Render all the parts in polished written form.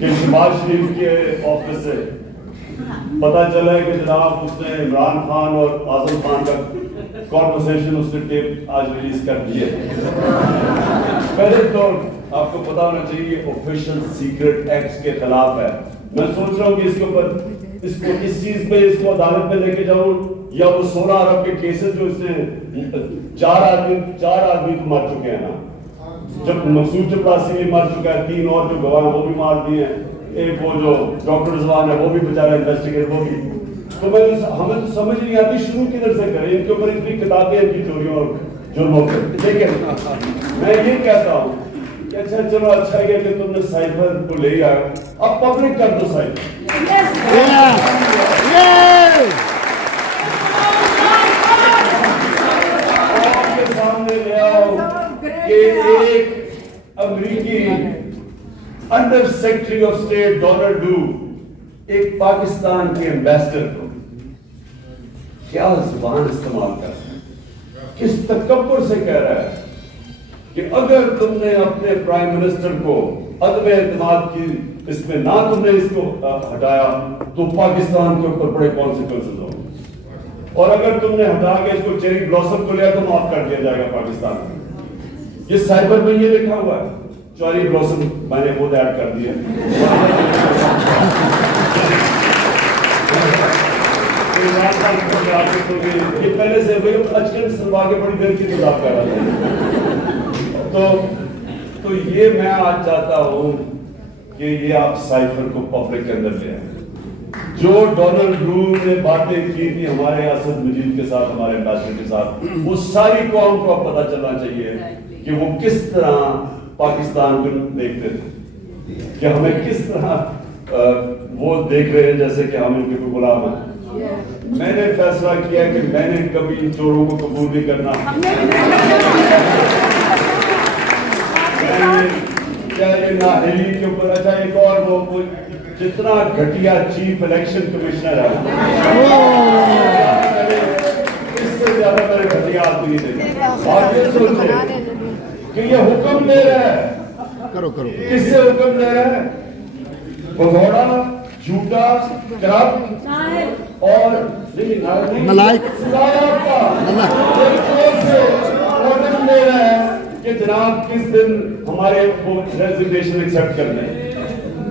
کہ شمال شریف کے آفس سے پتا چلا ہے کہ جناب اس نے عمران خان اور اعظم خان کا کانورسیشن اس نے ٹیپ آج ریلیز کر دی ہے. پہلے تو آپ کو پتا ہونا چاہیے آفیشیل سیکرٹ ایکٹس کے خلاف ہے. میں سوچ رہا ہوں کہ اس کے اوپر اس چیز پہ اس کو عدالت میں لے کے جاؤں, یا وہ 16 ارب کے کیسز جو اس نے 4 آدمی مر چکے ہیں نا, جب مقصود چپراسی بھی مر چکا ہے, 3 اور جو گواہ ہیں وہ بھی مار دیے ہیں, ایک وہ جو ڈاکٹر رضوان ہے وہ بھی بیچارہ انویسٹیگیٹ وہ بھی. تو ہمیں تو سمجھ نہیں آتی شروع کدھر سے کریں. ان کے اوپر اتنی کتابیں ہیں کی چوریوں اور جرموں پہ. لیکن میں یہ کہتا ہوں کہ اچھا چلو اچھا ہے کہ تم نے سائفر کو لے آئے, اب پبلک کر دو سائفر. آپ کے سامنے لے آؤ کہ ایک امریکی under secretary of state Donald do ایک پاکستان کے ایمبیسڈر کو کیا زبان استعمال کر رہا ہے, کس تکبر سے کہہ رہا ہے کہ اگر تم نے اپنے پرائم منسٹر کو عدم اعتماد کی اس میں نہ تم نے اس کو ہٹایا تو پاکستان کے اوپر بڑے کانسیکوینسز ہوں گے, اور اگر تم نے ہٹا کے اس کو چیری بلاسم کو لیا تو معاف کر دیا جائے گا پاکستان میں. یہ سائبر میں یہ لکھا ہوا ہے. چیری بلاسم میں نے خود ایڈ کر دیا. یہ پہلے سے اچھے سلوا کے بڑی دیر کی انتظار کر رہا تھا. تو یہ میں آج چاہتا ہوں کہ یہ آپ سائفر کو پبلک کے اندر لے آئیں. جو ڈونلڈ ڈو نے باتیں کی تھی ہمارے اسد مجید کے ساتھ, ہمارے ایمبیسڈر کے ساتھ, وہ ساری قوم کو اب پتہ چلنا چاہیے کہ وہ کس طرح پاکستان کو دیکھتے تھے, کہ ہمیں کس طرح وہ دیکھ رہے ہیں جیسے کہ ہم ان کے کوئی غلام ہیں. میں نے فیصلہ کیا کہ میں نے کبھی چوروں کو قبول نہیں کرنا. کیا یہ نااہلی کے اوپر اچھا ایک اور وہ جتنا گھٹیا چیف الیکشن کمشنر ہے اس سے زیادہ میرے گھٹیا آدمی نہیں دیکھا. آپ یہ سوچیں کہ یہ حکم دے رہا ہے, کس سے حکم دے رہا ہے؟ بھگوڑا, جھوٹا, کرپٹ اور ملائک حکم دے رہا ہے کہ جناب کس دن ہمارے ریزگنیشن ایکسپٹ کر لیں.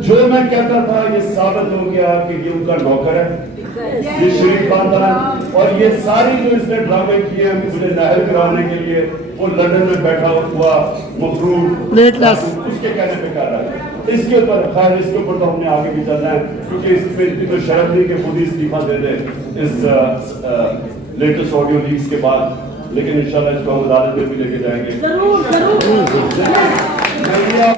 جو میں کہتا تھا یہ ثابت ہو گیا کہ یہ ان کا نوکر ہے, یہ شریف خاندان, اور یہ ساری جو اس نے ڈرامے کیے ہیں مجھے ظاہر کرانے کے لیے, وہ لندن میں بیٹھا ہوا مفروض اس کے کہنے پہ کر رہا ہے. اس کے اوپر خیر اس کے اوپر تو ہم نے آگے بھی چلنا ہے, کیونکہ اس پہ اتنی تو شرط نہیں کہ خود ہی استعفیٰ دے دے اس لیٹسٹ آڈیو لیکس کے بعد. لیکن انشاءاللہ اس کو ہم عدالت میں بھی لے کے جائیں گے.